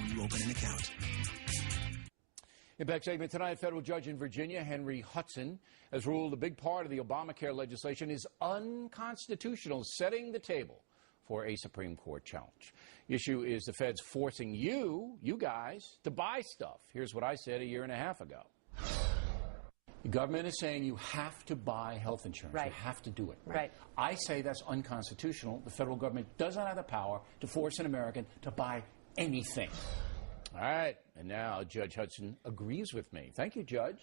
when you open an account. Impact segment tonight, a federal judge in Virginia, Henry Hudson, has ruled a big part of the Obamacare legislation is unconstitutional, setting the table for a Supreme Court challenge. The issue is the feds forcing you guys, to buy stuff. Here's what I said a year and a half ago. The government is saying you have to buy health insurance. Right. You have to do it. Right. I say that's unconstitutional. The federal government does not have the power to force an American to buy anything. All right, and now Judge Hudson agrees with me. Thank you, Judge.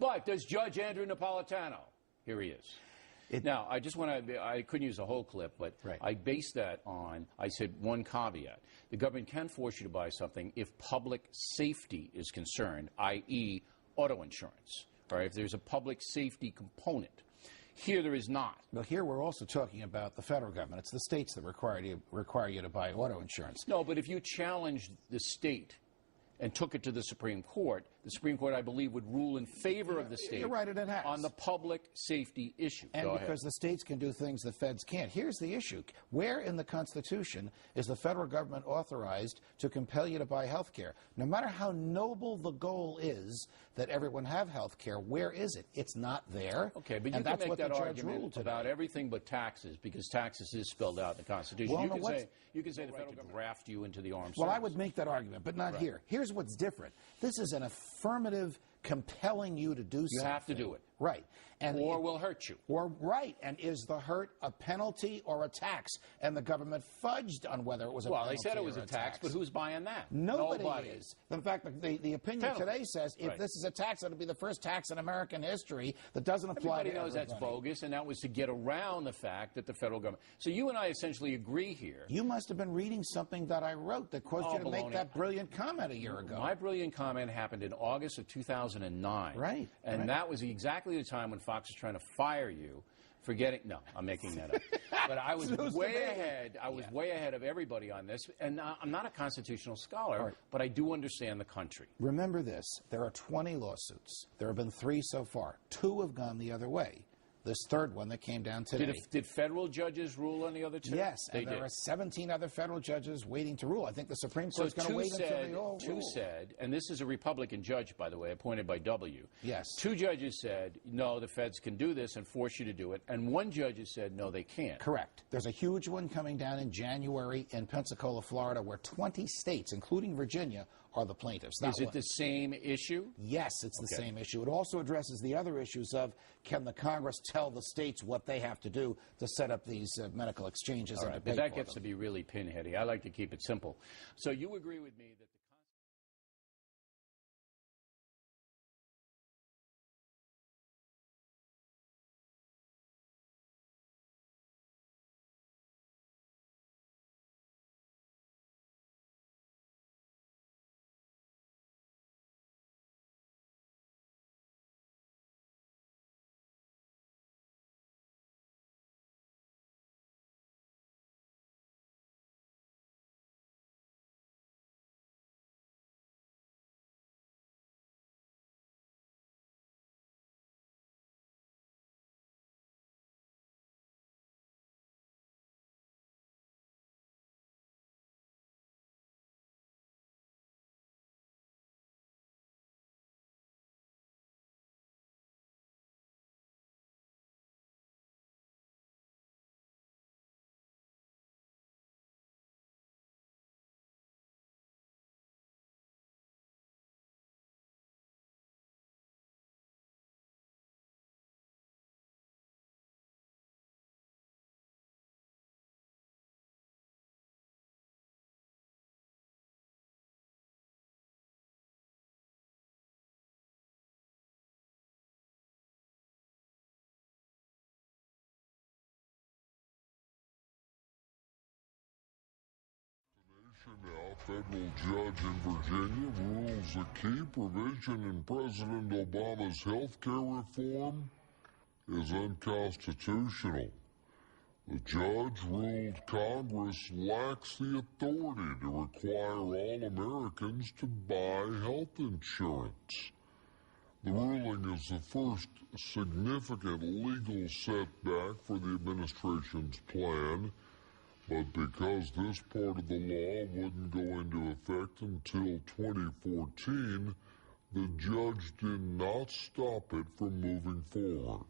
But does Judge Andrew Napolitano? Here he is. Now, I just want to, I couldn't use the whole clip, but I based that on, I said one caveat. The government can force you to buy something if public safety is concerned, i.e. auto insurance, or if there's a public safety component. Here there is not. Well, here we're also talking about the federal government. It's the states that require you to buy auto insurance. No, but if you challenged the state and took it to the Supreme Court, the Supreme Court, I believe, would rule in favor of the state. You're right, and it has. On the public safety issue. And because the states can do things the feds can't. Here's the issue. Where in the Constitution is the federal government authorized to compel you to buy health care? No matter how noble the goal is that everyone have health care, where is it? It's not there. Okay, but you can make that argument about everything but taxes, because taxes is spelled out in the Constitution. Well, you can say the federal government draft you into the armed services. Well, I would make that argument, but not here. Here's what's different. This is an affirmative compelling you to do something. You have to do it. Right. And or will hurt you. Or, right. And is the hurt a penalty or a tax? And the government fudged on whether it was a penalty or a tax. Well, they said it was a tax, but who's buying that? Nobody is. In fact, the opinion today says if this is a tax, it'll be the first tax in American history that doesn't apply to everybody. Everybody knows that's bogus, and that was to get around the fact that the federal government... So you and I essentially agree here. You must have been reading something that I wrote that caused you to make that brilliant comment a year ago. My brilliant comment happened in August of 2009. Right. And that was exactly the time when Fox was trying to fire you for getting... No, I'm making that up. But I was way ahead. I was way ahead of everybody on this. And I'm not a constitutional scholar, but I do understand the country. Remember this. There are 20 lawsuits. There have been 3 so far. 2 have gone the other way. This third one that came down today. Did federal judges rule on the other 2? Yes, and there are 17 other federal judges waiting to rule. I think the Supreme Court is going to wait until they all rule. 2 said, and this is a Republican judge, by the way, appointed by W. Yes. 2 judges said, no, the feds can do this and force you to do it, and 1 judge has said, no, they can't. Correct. There's a huge one coming down in January in Pensacola, Florida, where 20 states, including Virginia, are the plaintiffs. Is it the same issue? Yes, it's the same issue. It also addresses the other issues of, can the Congress tell the states what they have to do to set up these medical exchanges and to pay for them? But that gets to be really pinheady. I like to keep it simple. So you agree with me that the Now, federal judge in Virginia rules a key provision in President Obama's health care reform is unconstitutional. The judge ruled Congress lacks the authority to require all Americans to buy health insurance. The ruling is the first significant legal setback for the administration's plan, but because this part of the law wouldn't go into effect until until 2014, the judge did not stop it from moving forward.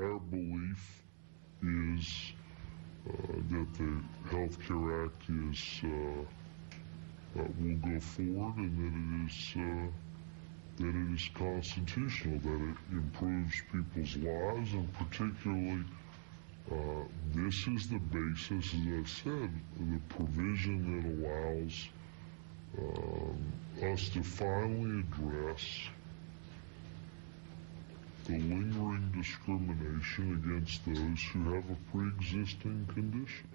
Our belief is that the Health Care Act will go forward, and that it is constitutional, that it improves people's lives, and particularly this is the basis, as I said, the provision that allows us to finally address the lingering discrimination against those who have a pre-existing condition.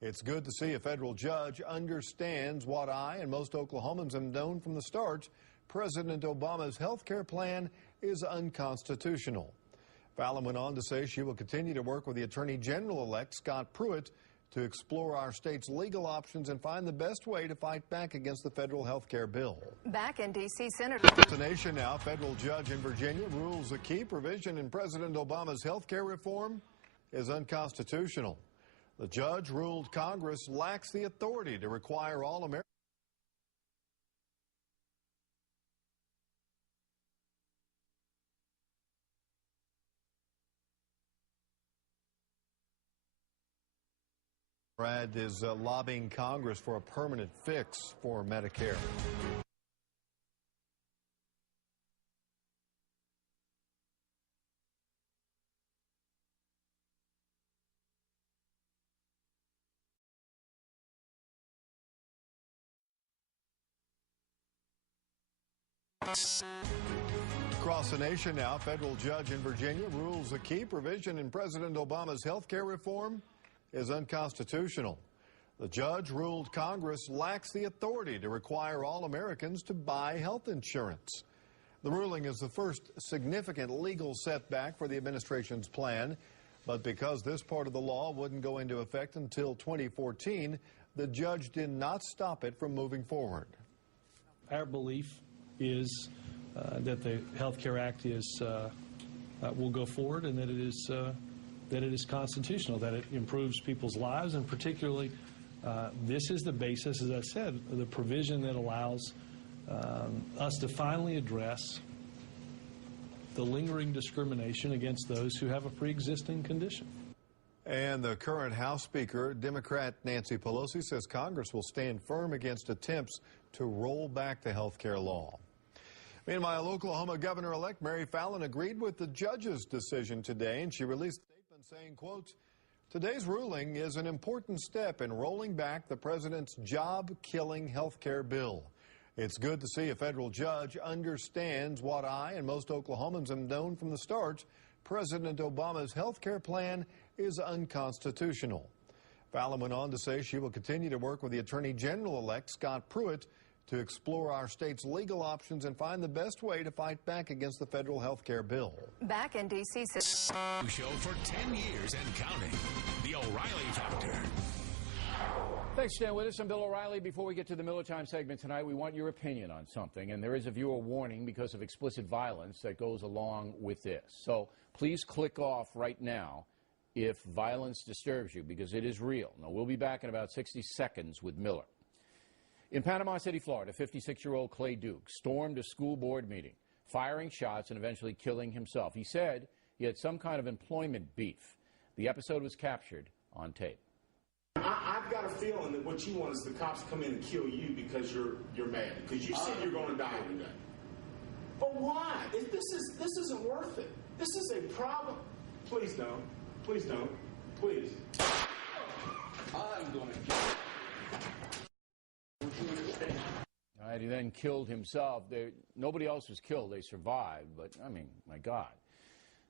It's good to see a federal judge understands what I and most Oklahomans have known from the start. President Obama's health care plan is unconstitutional. Fallon went on to say she will continue to work with the Attorney General-elect Scott Pruitt to explore our state's legal options and find the best way to fight back against the federal health care bill. Back in D.C., Senator... The nation now, federal judge in Virginia rules a key provision in President Obama's health care reform is unconstitutional. The judge ruled Congress lacks the authority to require all Americans Brad is lobbying Congress for a permanent fix for Medicare. Across the nation now, federal judge in Virginia rules a key provision in President Obama's health care reform is unconstitutional. The judge ruled Congress lacks the authority to require all Americans to buy health insurance. The ruling is the first significant legal setback for the administration's plan, but because this part of the law wouldn't go into effect until 2014, the judge did not stop it from moving forward. Our belief is that the Health Care Act will go forward, and that it is constitutional, that it improves people's lives, and particularly this is the basis, as I said, the provision that allows us to finally address the lingering discrimination against those who have a pre-existing condition. And the current House Speaker, Democrat Nancy Pelosi, says Congress will stand firm against attempts to roll back the health care law. Meanwhile, Oklahoma Governor-elect Mary Fallon agreed with the judge's decision today, and she released a statement saying, quote, "Today's ruling is an important step in rolling back the president's job-killing health care bill. It's good to see a federal judge understands what I and most Oklahomans have known from the start. President Obama's health care plan is unconstitutional." Fallon went on to say she will continue to work with the Attorney General-elect Scott Pruitt to explore our state's legal options and find the best way to fight back against the federal health care bill. Back in D.C. Show for 10 years and counting. The O'Reilly Factor. Thanks for staying with us. I'm Bill O'Reilly. Before we get to the Miller Time segment tonight, we want your opinion on something, and there is a viewer warning because of explicit violence that goes along with this. So please click off right now if violence disturbs you, because it is real. Now, we'll be back in about 60 seconds with Miller. In Panama City, Florida, 56-year-old Clay Duke stormed a school board meeting, firing shots and eventually killing himself. He said he had some kind of employment beef. The episode was captured on tape. I've got a feeling that what you want is the cops come in and kill you because you're mad, because you said you're going to die today. But why? This isn't worth it. This is a problem. Please don't. Please don't. Please. I'm going to kill you. All right, he then killed himself. Nobody else was killed. They survived, but, I mean, my God.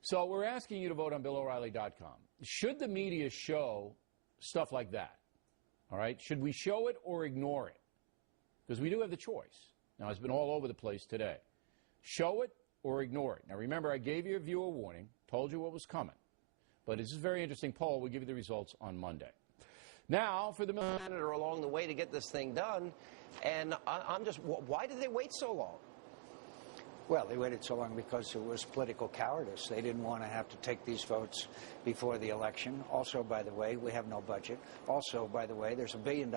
So we're asking you to vote on BillO'Reilly.com. Should the media show stuff like that? All right? Should we show it or ignore it? Because we do have the choice. Now, it's been all over the place today. Show it or ignore it. Now, remember, I gave you a viewer warning, told you what was coming. But it's a very interesting poll. We'll give you the results on Monday. Now, for the senator along the way to get this thing done, and I'm just, why did they wait so long? Well, they waited so long because it was political cowardice. They didn't want to have to take these votes before the election. Also, by the way, we have no budget. Also, by the way, there's $1 billion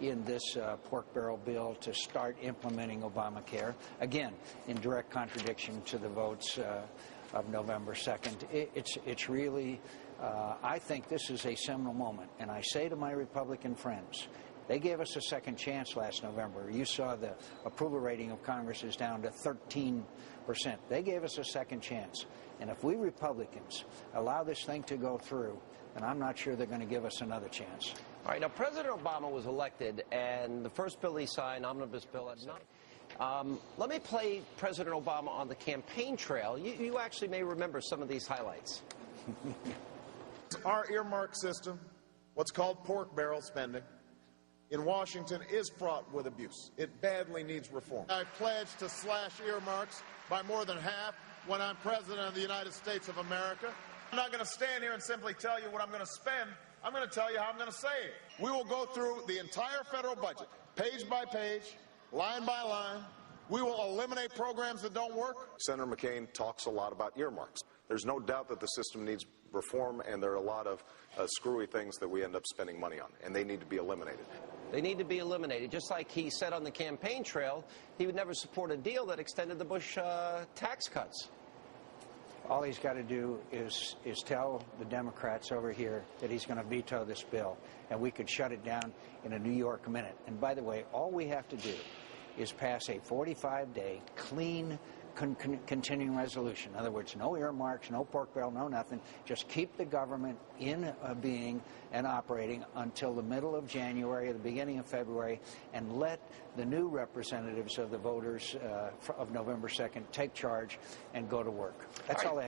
in this pork barrel bill to start implementing Obamacare. Again, in direct contradiction to the votes of November 2nd. It's really, I think this is a seminal moment. And I say to my Republican friends, they gave us a second chance last November. You saw the approval rating of Congress is down to 13%. They gave us a second chance. And if we Republicans allow this thing to go through, then I'm not sure they're going to give us another chance. All right, now President Obama was elected, and the first bill he signed, omnibus bill, at 9. Let me play President Obama on the campaign trail. You actually may remember some of these highlights. Our earmark system, what's called pork barrel spending, in Washington is fraught with abuse. It badly needs reform. I pledge to slash earmarks by more than half when I'm President of the United States of America. I'm not going to stand here and simply tell you what I'm going to spend. I'm going to tell you how I'm going to save. We will go through the entire federal budget, page by page, line by line. We will eliminate programs that don't work. Senator McCain talks a lot about earmarks. There's no doubt that the system needs reform, and there are a lot of screwy things that we end up spending money on, and they need to be eliminated. They need to be eliminated. Just like he said on the campaign trail, he would never support a deal that extended the Bush tax cuts. All he's got to do is tell the Democrats over here that he's going to veto this bill, and we could shut it down in a New York minute. And by the way, all we have to do is pass a 45-day clean continuing resolution. In other words, no earmarks, no pork barrel, no nothing. Just keep the government in being and operating until the middle of January or the beginning of February, and let the new representatives of the voters of November 2nd take charge and go to work. That's all they